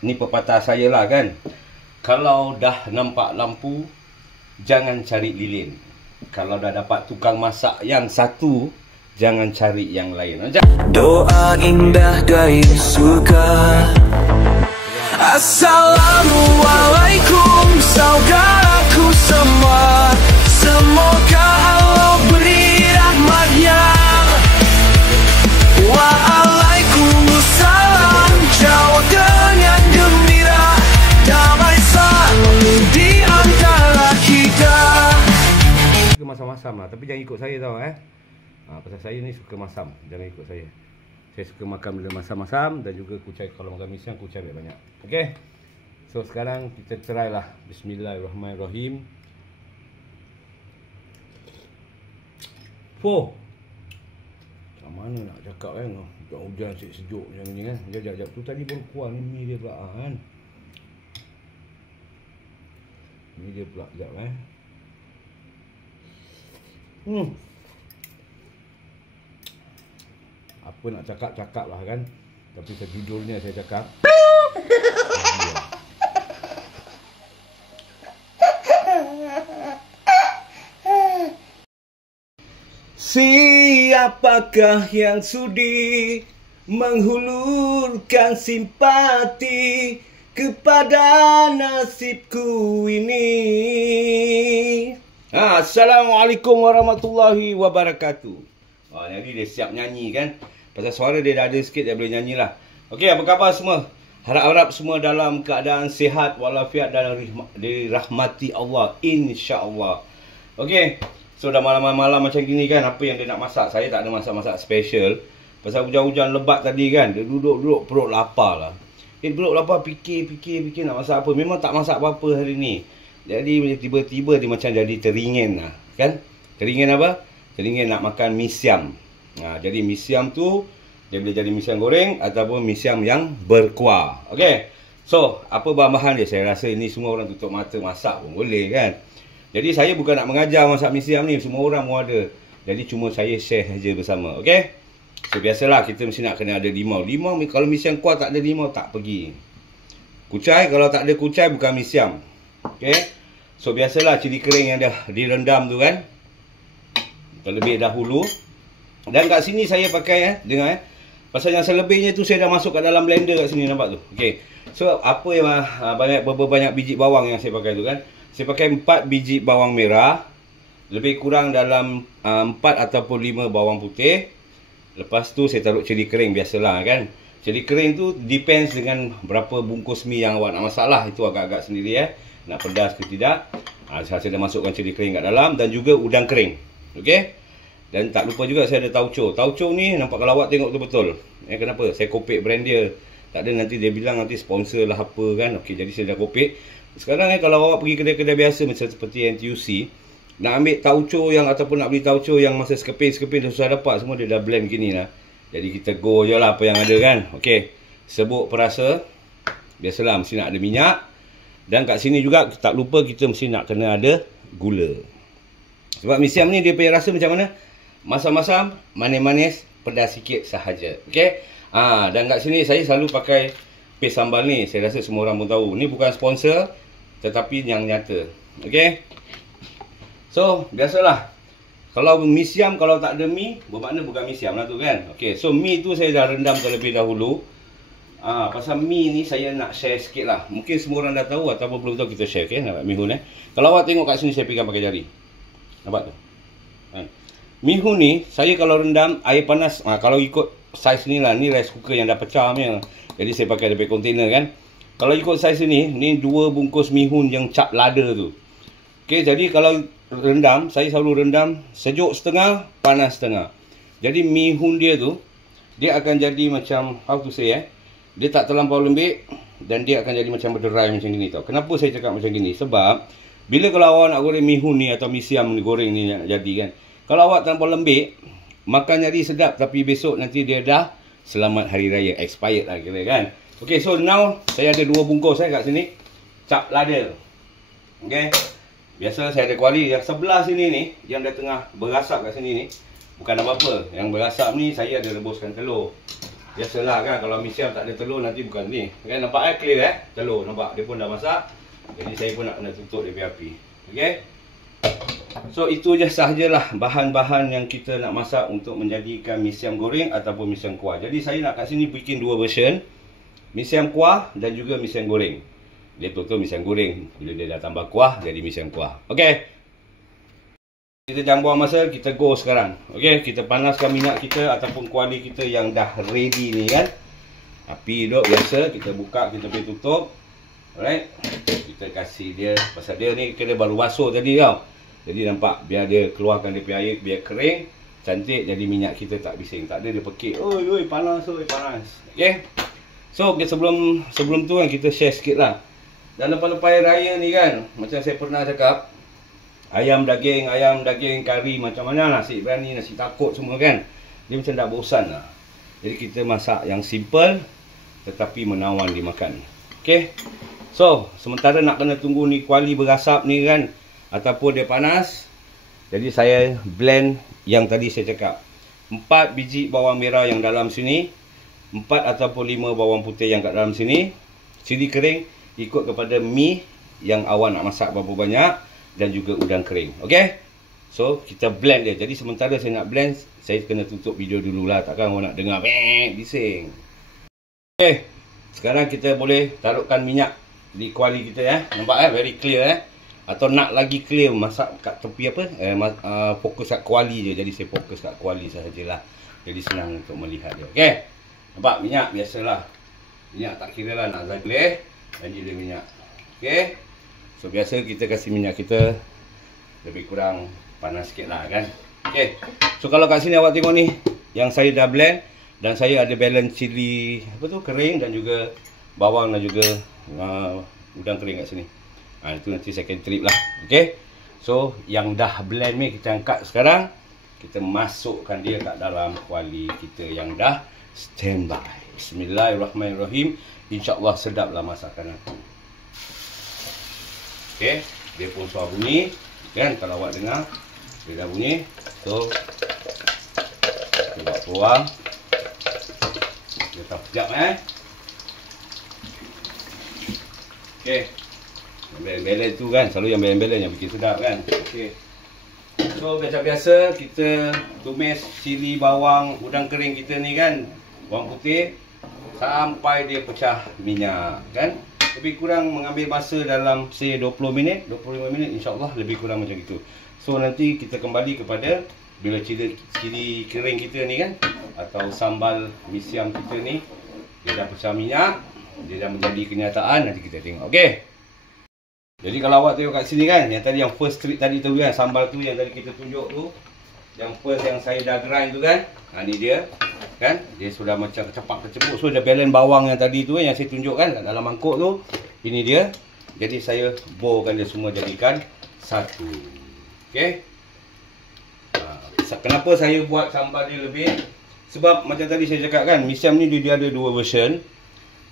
Ni pepatah saya lah kan. Kalau dah nampak lampu, jangan cari lilin. Kalau dah dapat tukang masak yang satu, jangan cari yang lain. Doa indah dari surga. Assalamualaikum saudaraku semua. Semoga Allah beri rahmatnya. Waalaikumsalam. Jauh dengan gembira, damai selalu di antara kita. Suka masam-masam lah, tapi jangan ikut saya tau pasal saya ni suka masam. Jangan ikut saya. Saya suka makan bila masam-masam. Dan juga kucai, kalau makan mi siam, kucai banyak. Okay. So sekarang kita try lah. Bismillahirrahmanirrahim. Macam mana nak cakap hujan sejuk macam ni kan. Sekejap tu tadi baru keluar ni mi dia pula kan. Mi dia pula sekejap Apa nak cakap lah kan. Tapi sejujurnya saya cakap siapakah yang sudi menghulurkan simpati kepada nasibku ini? Assalamualaikum warahmatullahi wabarakatuh. Jadi dia siap nyanyi kan. Pasal suara dia dah ada sikit, dia boleh nyanyi lah. Okey, apa khabar semua? Harap-harap semua dalam keadaan sihat walafiat dan dirahmati Allah, insya-Allah. Okey. So dah malam-malam macam gini kan, apa yang dia nak masak? Saya tak ada masak-masak special. Pasal hujan-hujan lebat tadi kan, dia duduk-duduk perut lapar lah. Perut lapar, fikir nak masak apa. Memang tak masak apa-apa hari ni. Jadi tiba-tiba dia macam jadi teringin lah kan. Teringin apa? Teringin nak makan mi siam. Jadi mi siam tu dia boleh jadi mi siam goreng ataupun mi siam yang berkuah. Okey. So, apa bahan-bahan dia? Saya rasa ini semua orang tutup mata masak pun boleh kan. Jadi saya bukan nak mengajar masak mi siam ni, semua orang pun ada. Jadi cuma saya share saja bersama, okey? So biasalah kita mesti nak kena ada limau. Limau kalau mi siam kuah tak ada limau tak pergi. Kucai kalau tak ada kucai bukan mi siam. Okey? So biasalah cili kering yang dah direndam tu kan. Terlebih dahulu. Dan kat sini saya pakai dengar pasal yang selebihnya tu saya dah masuk kat dalam blender kat sini, nampak tu. Okey. So apa yang banyak biji bawang yang saya pakai tu kan? Saya pakai 4 biji bawang merah. Lebih kurang dalam 4 ataupun 5 bawang putih. Lepas tu saya taruh cili kering biasalah kan. Cili kering tu depends dengan berapa bungkus mi yang awak nak masak lah. Itu agak-agak sendiri nak pedas ke tidak. Saya dah masukkan cili kering kat dalam. Dan juga udang kering. Okey. Dan tak lupa juga saya ada tauco. Tauco ni nampak kalau awak tengok tu betul. Kenapa? Saya kopek brand dia. Tak ada nanti dia bilang nanti sponsor lah apa kan. Okey, jadi saya dah kopek. Sekarang kalau awak pergi kedai-kedai biasa macam seperti NTUC, nak ambil tauco yang ataupun nak beli tauco yang masa sekeping dah susah dapat, semua dia dah blend gini lah. Jadi kita go je lah apa yang ada kan. Okey, serbuk perasa. Biasalah mesti nak ada minyak. Dan kat sini juga tak lupa kita mesti nak kena ada gula. Sebab mi siam ni dia punya rasa macam mana? Masam-masam, manis-manis, pedas sikit sahaja. Okey. Dan kat sini saya selalu pakai paste sambal ni. Saya rasa semua orang pun tahu. Ni bukan sponsor, tetapi yang nyata. Okey. So, biasalah. Kalau mi siam, kalau tak ada mi, bermakna bukan mi siam lah tu kan. Okey. So, mi tu saya dah rendam terlebih dahulu. Pasal mi ni saya nak share sikit lah. Mungkin semua orang dah tahu ataupun belum tahu, kita share. Okay? Nampak mihun Kalau awak tengok kat sini, saya pegang pakai jari. Nampak tu? Mihun ni, saya kalau rendam air panas, kalau ikut saiz ni lah, ni rice cooker yang dah pecah punya. Jadi saya pakai DP container kan. Kalau ikut saiz ni 2 bungkus mihun yang cap lada tu. Okey, jadi kalau rendam, saya selalu rendam sejuk setengah, panas setengah. Jadi mihun dia tu, dia akan jadi macam, how to say dia tak terlampau lembik dan dia akan jadi macam berderai macam gini tau. Kenapa saya cakap macam gini? Sebab bila kalau awak nak goreng mihun ni atau mi siam ni goreng ni nak jadi kan. Kalau awak terlampau lembik, makan jadi sedap tapi besok nanti dia dah selamat hari raya, expired lah kira kan. Okay, so now saya ada 2 bungkus kat sini cap lada. Okay, biasa saya ada kuali yang sebelah sini ni, yang dah tengah berasap kat sini ni, bukan apa-apa. Yang berasap ni saya ada rebuskan telur. Biasalah kan, kalau mi siam tak ada telur nanti bukan ni. Kan nampak clear telur nampak dia pun dah masak. Jadi saya pun nak kena tutup dia punya api. Okey. So itu je sahajalah bahan-bahan yang kita nak masak untuk menjadikan mi siam goreng ataupun mi siam kuah. Jadi saya nak kat sini bikin dua version. Mi siam kuah dan juga mi siam goreng. Dia betul-betul mi siam goreng. Bila dia dah tambah kuah jadi mi siam kuah. Okey. Kita jangan buang masa, kita go sekarang. Okey, kita panaskan minyak kita ataupun kuali kita yang dah ready ni kan. Api duduk biasa, kita buka, kita boleh tutup. Alright. Kita kasih dia, pasal dia ni kena baru basuh tadi tau. Jadi nampak, biar dia keluarkan dia punya air, biar kering. Cantik, jadi minyak kita tak bising. Tak ada dia pekik, oi panas, panas. Okey. So, sebelum tu kan kita share sikit lah. Dan lepas-lepas raya ni kan, macam saya pernah cakap, ayam daging, kari macam mana, nasi berani, nasi takut semua kan. Dia macam dah bosan lah. Jadi kita masak yang simple tetapi menawan dimakan. Okey. So, sementara nak kena tunggu ni kuali berasap ni kan ataupun dia panas. Jadi saya blend yang tadi saya cakap. 4 biji bawang merah yang dalam sini, 4 ataupun 5 bawang putih yang kat dalam sini. Cili kering ikut kepada mi yang awak nak masak berapa banyak. Dan juga udang kering. Okey. So kita blend dia. Jadi sementara saya nak blend, saya kena tutup video dululah. Takkan orang nak dengar bising. Okey. Sekarang kita boleh taruhkan minyak di kuali kita Nampak very clear Atau nak lagi clear, masak kat tepi apa? Fokus kat kuali je. Jadi saya fokus kat kuali sahajalah. Jadi senang untuk melihat dia. Okey. Nampak minyak biasalah. Minyak tak kira lah nak zagleh. Dan dia minyak. Okey. So biasa kita kasih minyak kita lebih kurang panas sikit lah kan. Okay. So kalau kat sini awak tengok ni, yang saya dah blend dan saya ada balance cili kering dan juga bawang dan juga udang kering kat sini. Itu nanti second trip lah. Okay. So yang dah blend ni kita angkat sekarang. Kita masukkan dia kat dalam kuali kita yang dah standby. Bismillahirrahmanirrahim. InsyaAllah sedaplah masakan aku. Okey, dia pun suara bunyi kan, kalau awak dengar dia dah bunyi. So kita buat peluang. Kita tahu sekejap Okey. Yang belen tu kan, selalu yang belen yang bikin sedap kan. Okey. So macam biasa kita tumis cili, bawang, udang kering kita ni kan, bawang putih sampai dia pecah minyak kan. Lebih kurang mengambil masa dalam say 20 minit, 25 minit insya-Allah, lebih kurang macam itu. So nanti kita kembali kepada bila cili kering kita ni kan atau sambal mi siam kita ni dia dah pecah minyak, dia dah menjadi kenyataan, nanti kita tengok. Okey. Jadi kalau awak tengok kat sini kan, yang tadi yang first trip tadi tu kan, sambal tu yang tadi kita tunjuk tu, yang first yang saya dah grind tu kan. Ni dia kan, dia sudah macam kecepak kecebuk. So dia balance bawang yang tadi tu yang saya tunjukkan dalam mangkuk tu. Ini dia. Jadi saya borkan dia semua jadikan satu. Okey. Kenapa saya buat sambal dia lebih? Sebab macam tadi saya cakap kan, mi siam ni dia ada dua version.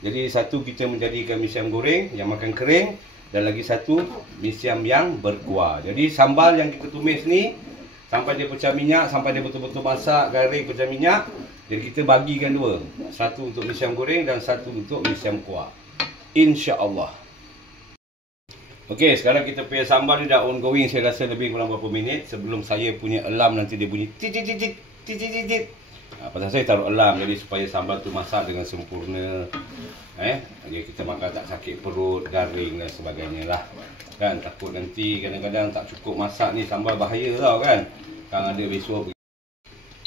Jadi satu kita menjadikan mi siam goreng yang makan kering, dan lagi satu mi siam yang berkuah. Jadi sambal yang kita tumis ni sampai dia pecah minyak, sampai dia betul-betul masak, garing, pecah minyak. Jadi kita bagikan dua. Satu untuk mi siam goreng dan satu untuk mi siam kuah. InsyaAllah. Okey, sekarang kita punya sambal ni dah ongoing. Saya rasa lebih kurang berapa minit sebelum saya punya alarm nanti dia bunyi tit. Pasal saya taruh alarm jadi supaya sambal tu masak dengan sempurna. Okey, kita makan tak sakit perut, garing dan sebagainya lah. Kan takut nanti kadang-kadang tak cukup masak ni sambal, bahaya tau kan. Kan ada besok.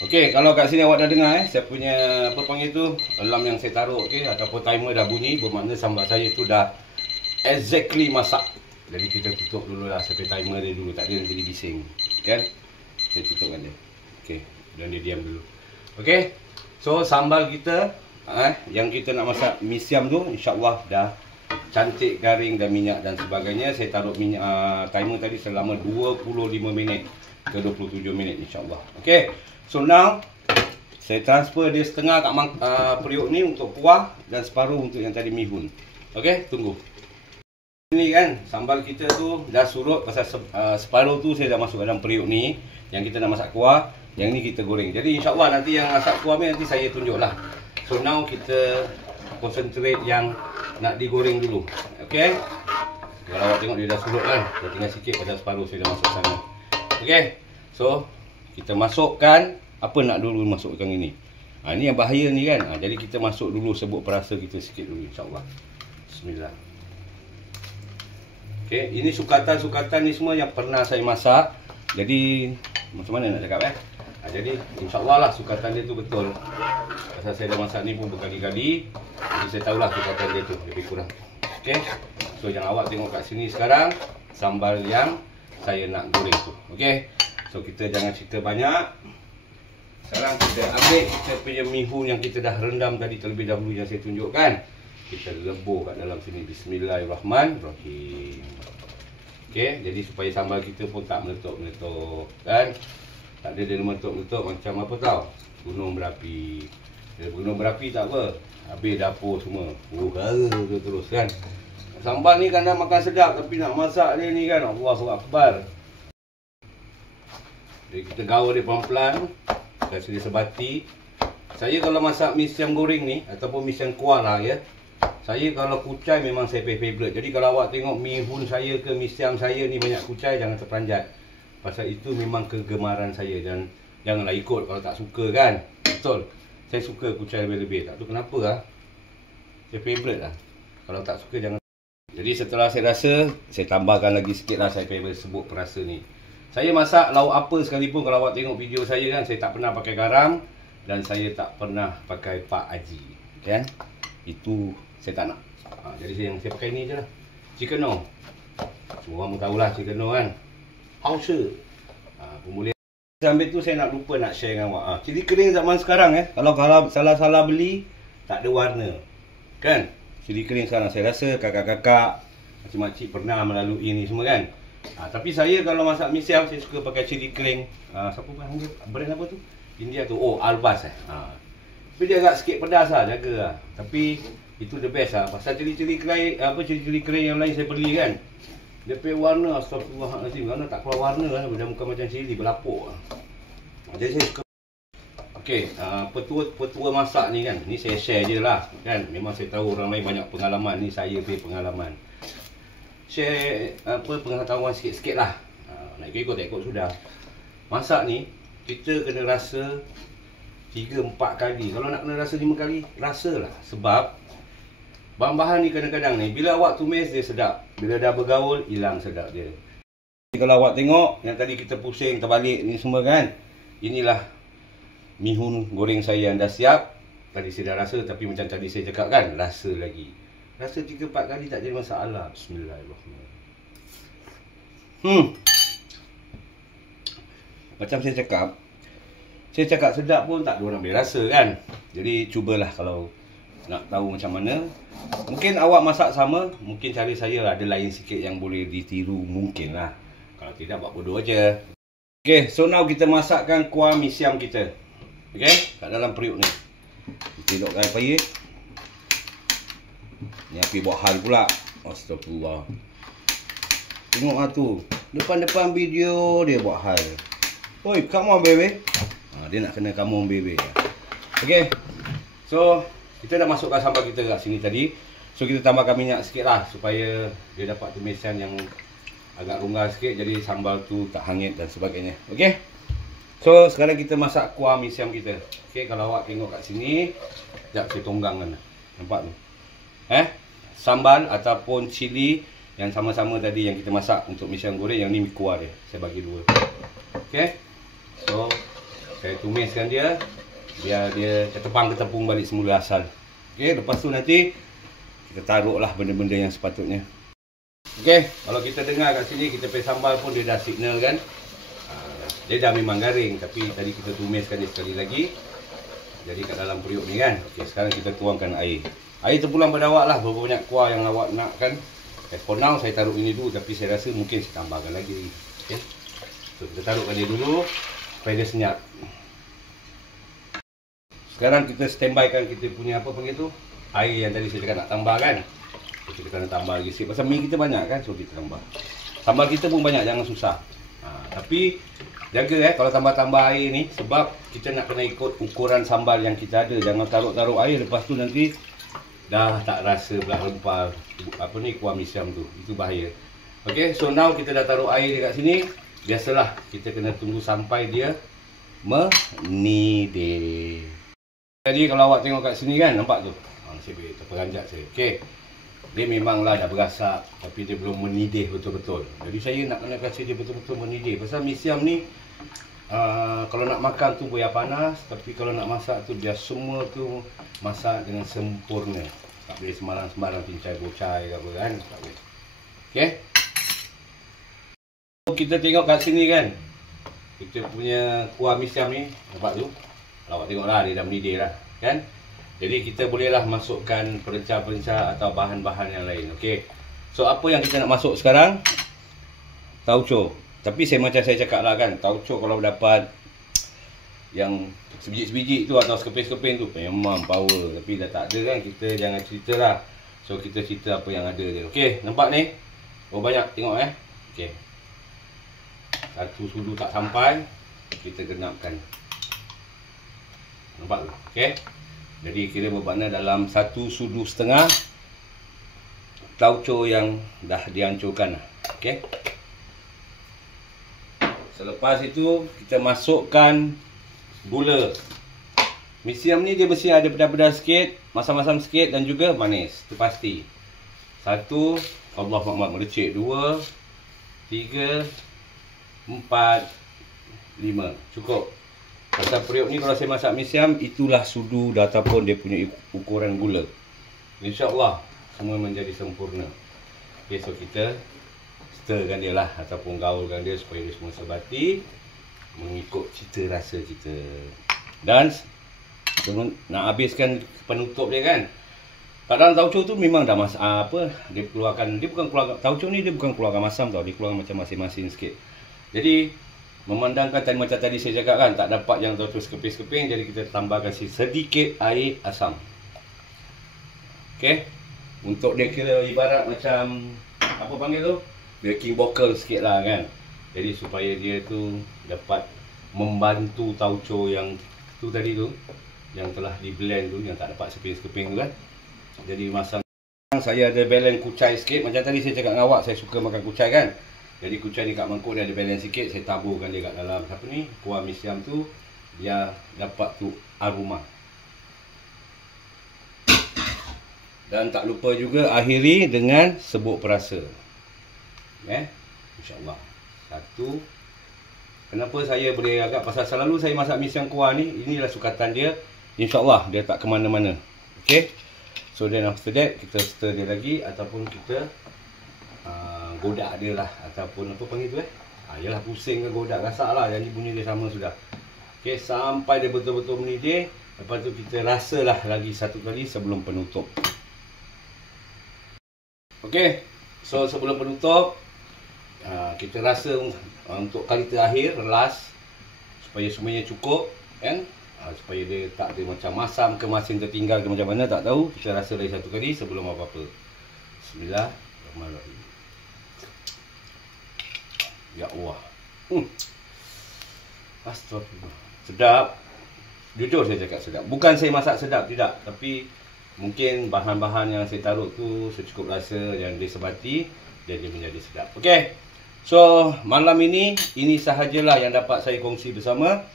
Okey, kalau kat sini awak dah dengar saya punya apa panggil tu, alarm yang saya taruh ataupun timer dah bunyi, bermakna sambal saya tu dah exactly masak. Jadi kita tutup dululah sampai timer dia dulu, tak ada nanti dia bising. Kan? Saya tutupkan dia. Okey, dan dia diam dulu. Okey. So sambal kita yang kita nak masak mi siam tu insya-Allah dah cantik, garing dan minyak dan sebagainya. Saya taruh minyak timer tadi selama 25 minit ke 27 minit insya-Allah. Okey. So now saya transfer dia setengah kat periuk ni untuk kuah dan separuh untuk yang tadi mihun. Okey, tunggu. Ini kan sambal kita tu dah surut, pasal separuh tu saya dah masuk dalam periuk ni yang kita nak masak kuah, yang ni kita goreng. Jadi insya-Allah nanti yang masak kuah ni nanti saya tunjuklah. So now kita concentrate yang nak digoreng dulu. Okay. Kalau awak tengok dia dah surut kan. Dah tinggal sikit pada separuh saya dah masuk sana. Okay. So kita masukkan apa nak dulu masukkan ini. Ini yang bahaya ni kan. Jadi kita masuk dulu sebut perasa kita sikit dulu insya-Allah. Bismillah. Okay, ini sukatan-sukatan ni semua yang pernah saya masak. Jadi macam mana nak cakap jadi insya-Allah lah sukatan dia tu betul. Pasal saya dah masak ni pun berkali-kali. Jadi saya tahulah sukatan dia tu lebih kurang. Okay. So yang awak tengok kat sini sekarang sambal yang saya nak goreng tu. Okay. So kita jangan cerita banyak. Sekarang kita ambil kita punya mihun yang kita dah rendam tadi terlebih dahulu yang saya tunjukkan. Kita lebur kat dalam sini. Bismillahirrahmanirrahim. Okey, jadi supaya sambal kita pun tak meletup-meletup kan. Tak ada dia meletup-meletup macam apa tau? Gunung berapi. Dia gunung berapi tak apa. Habis dapur semua. Gara tu terus kan. Sambal ni kan dah makan sedap tapi nak masak dia ni kan Allahu Akbar. Jadi kita gaul dia pelan-pelan. Kasi dia sebati. Saya kalau masak mi siam goreng ni ataupun mi siam kuah lah ya. Saya kalau kucai memang saya favorite. Jadi kalau awak tengok mi hun saya ke mi siam saya ni banyak kucai, jangan terperanjat. Pasal itu memang kegemaran saya dan janganlah ikut kalau tak suka kan. Betul. Saya suka kucai lebih-lebih. Tak tahu kenapa lah. Saya favorite lah. Kalau tak suka jangan. Jadi setelah saya rasa, saya tambahkan lagi sikit lah saya favorite sebut perasa ni. Saya masak lauk apa sekalipun kalau awak tengok video saya kan, saya tak pernah pakai garam dan saya tak pernah pakai Pak Haji. Kan? Itu saya tak nak. Jadi saya pakai ni je lah. Chicken no. Semua orang pun tahulah chicken no kan. Hausa. Pemulih. Sambil tu saya nak lupa nak share dengan awak. Cili kering zaman sekarang kalau salah-salah beli tak ada warna. Kan? Cili kering sekarang saya rasa kakak-kakak, makcik-makcik pernah melalui ni semua kan. Tapi saya kalau masak mi siam saya suka pakai cili kering. Siapa panggil? Brand apa tu? India tu. Oh, Albas Tapi dia agak sikit pedas lah, jaga lah. Tapi itu the best lah. Pasal cili-cili kering yang lain saya beli kan. Dia punya warna astagfirullahalazim. Warna tak keluar warna lah. Dia bukan macam cili berlapuk lah. Jadi saya suka. Okey, petua masak ni kan. Ni saya share je lah kan. Memang saya tahu orang lain banyak pengalaman. Ni saya punya pengalaman. Share pengetahuan sikit-sikit lah. Nak ikut tak ikut sudah. Masak ni kita kena rasa 3-4 kali. Kalau nak kena rasa 5 kali, rasalah. Sebab bahan-bahan ni kadang-kadang ni bila awak tumis dia sedap. Bila dah bergaul, hilang sedap dia. Kalau awak tengok yang tadi kita pusing terbalik ni semua kan. Inilah mihun goreng saya yang dah siap. Tadi saya dah rasa tapi macam tadi saya cakap kan, rasa lagi. Rasa 3-4 kali tak jadi masalah. Bismillahirrahmanirrahim. Macam saya cakap sedap pun tak ada orang boleh rasa kan. Jadi cubalah kalau nak tahu macam mana. Mungkin awak masak sama, mungkin cara saya ada lain sikit yang boleh ditiru mungkin lah. Kalau tidak buat bodoh aja. Okay, so now kita masakkan kuah mi siam kita. Okay, kat dalam periuk ni. Kita hidupkan air payah. Ni api buat hal pula. Astagfirullah. Tengok lah tu. Depan-depan video dia buat hal. Oi, come on baby. Dia nak kena come on baby. Okay. So, kita dah masukkan sambal kita kat sini tadi. So, kita tambahkan minyak sikit lah. Supaya dia dapat tumisan yang agak rongga sikit. Jadi, sambal tu tak hangit dan sebagainya. Okay. So, sekarang kita masak kuah mi siam kita. Okay, kalau awak tengok kat sini. Sekejap saya tonggang kan. Nampak tu? Sambal ataupun cili yang sama-sama tadi yang kita masak untuk mi siam goreng. Yang ni mi kuah dia. Saya bagi dua. Okay. So, saya tumiskan dia. Biar dia ketepang-ketepung balik semula asal. Okay, lepas tu nanti kita taruhlah benda-benda yang sepatutnya. Okay, kalau kita dengar kat sini kita pakai sambal pun dia dah signal kan. Dia dah memang garing. Tapi tadi kita tumiskan dia sekali lagi. Jadi kat dalam periuk ni kan. Okay, sekarang kita tuangkan air. Air terpulang pada awak lah. Berapa banyak kuah yang awak nak kan. For now saya taruh ini dulu. Tapi saya rasa mungkin saya tambahkan lagi. Okay. So kita taruhkan dia dulu. Supaya dia senyap. Sekarang kita standby kan kita punya apa panggil tu. Air yang tadi saya cakap nak tambah kan. So, kita kena tambah lagi sikit. Pasal mi kita banyak kan. So kita tambah. Sambal kita pun banyak. Jangan susah. Tapi Jaga kalau tambah-tambah air ni, sebab kita nak kena ikut ukuran sambal yang kita ada. Jangan taruh-taruh air lepas tu nanti dah tak rasa pula rempah kuah mi siam tu. Itu bahaya. Okey, so now kita dah taruh air dekat sini. Biasalah kita kena tunggu sampai dia mendidih. Jadi kalau awak tengok kat sini kan, nampak tu. Saya boleh terperanjat saya. Okey. Dia memanglah dah berasak, tapi dia belum mendidih betul-betul. Jadi saya nak kena kasi dia betul-betul mendidih. Pasal mi siam ni kalau nak makan tu boleh panas, tapi kalau nak masak tu dia semua tu masak dengan sempurna. Tak boleh sembarang-sembarang cincai bocai ke apa kan. Tak boleh. Okey. Kita tengok kat sini kan. Kita punya kuah mi siam ni, nampak tu? Kalau awak tengoklah dia dah mendidih dah, kan? Jadi kita bolehlah masukkan perenca-perenca atau bahan-bahan yang lain. Okey. So apa yang kita nak masuk sekarang? Tauco. Tapi macam saya cakap lah kan, tauco kalau dapat yang sebiji-sebiji tu atau sekeping-sekeping tu memang power. Tapi dah tak ada kan, kita jangan cerita lah. So kita cerita apa yang ada je. Okey, nampak ni? Oh banyak, tengok Okey. Satu sudu tak sampai, kita genapkan. Nampak tu? Okey. Jadi kira bermakna dalam 1 sudu setengah tauco yang dah dihancurkan. Okey. Selepas itu kita masukkan gula. Mi siam ni dia mesti ada pedas-pedas sikit, masam-masam sikit dan juga manis. Itu pasti. 1, Allah Akbar, merecik. 2, 3, 4, 5. Cukup. Pasal periuk ni kalau saya masak mi siam, itulah sudu ataupun dia punya ukuran gula. InsyaAllah semua menjadi sempurna. Okay, so kita stirkan dia lah ataupun gaulkan dia supaya dia semua sebati mengikut cita rasa kita. Dan nak habiskan penutup dia kan. Kadang tauco tu memang dah dia keluarkan, dia bukan keluarkan, tauco ni dia bukan keluarkan masam tau, dia keluarkan macam masin-masin sikit. Jadi memandangkan tadi macam tadi saya cakap kan, tak dapat yang tauco sekeping-sekeping, jadi kita tambahkan sedikit air asam. Okey. Untuk dia kira ibarat macam apa panggil tu? Baking bottle sikit lah kan. Jadi supaya dia tu dapat membantu tauco yang tu tadi tu, yang telah di blend tu, yang tak dapat sekeping-sekeping tu kan. Jadi masa saya ada balance kucai sikit, macam tadi saya cakap dengan awak, saya suka makan kucai kan. Jadi kucai ni kat mangkuk dia ada balance sikit, saya taburkan dia kat dalam apa ni, kuah mi siam tu, dia dapat tu aroma. Dan tak lupa juga akhiri dengan serbuk perasa. InsyaAllah. 1. Kenapa saya boleh agak, pasal selalu saya masak mi siam kuah ni, inilah sukatan dia. InsyaAllah dia tak ke mana-mana. Okey. So then after that kita stir dia lagi ataupun kita godak dia lah, ataupun apa panggil tu yalah pusing ke godak, gasak lah, jadi bunyi dia sama sudah. Okey, sampai dia betul-betul mendidih. Lepas tu kita rasalah lagi satu kali sebelum penutup. Okey, so sebelum penutup kita rasa untuk kali terakhir, last, supaya semuanya cukup kan, supaya dia tak ada macam masam ke masin tertinggal ke macam mana, tak tahu. Kita rasa lagi satu kali sebelum apa-apa. Bismillahirrahmanirrahim. Ya Allah. Astagfirullah. Sedap. Jujur saya cakap sedap. Bukan saya masak sedap, tidak. Tapi mungkin bahan-bahan yang saya taruh tu saya cukup rasa yang dia sebati, dan dia menjadi sedap. Okey. So, malam ini sahajalah yang dapat saya kongsi bersama.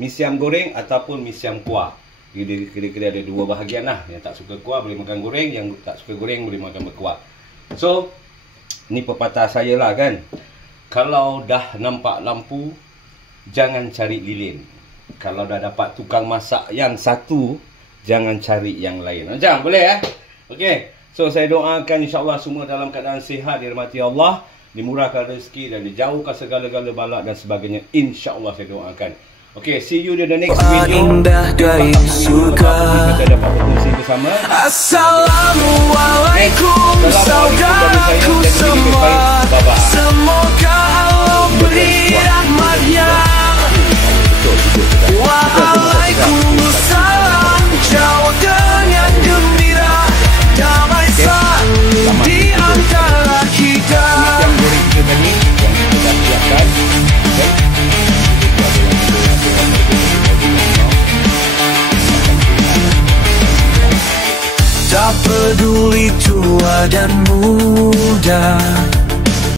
Mi siam goreng ataupun mi siam kuah. Kira-kira ada dua bahagian lah. Yang tak suka kuah boleh makan goreng, yang tak suka goreng boleh makan berkuah. So, ni pepatah saya lah kan. Kalau dah nampak lampu, jangan cari lilin. Kalau dah dapat tukang masak yang satu, jangan cari yang lain. Macam boleh Okey. So saya doakan insya-Allah semua dalam keadaan sihat, dirahmati Allah, dimurahkan rezeki dan dijauhkan segala-gala bala dan sebagainya. Insya-Allah saya doakan. Okey, see you in the next video. Indah dari surga. Kita dapat berkongsi bersama. Assalamualaikum saudaraku semua. Semoga Allah beri rahmatnya. Waalaikumsalam. Jauh dengan gembira, damai selalu di antara kita. Yang goreng kita tadi yang kita dah siapkan. dan muda.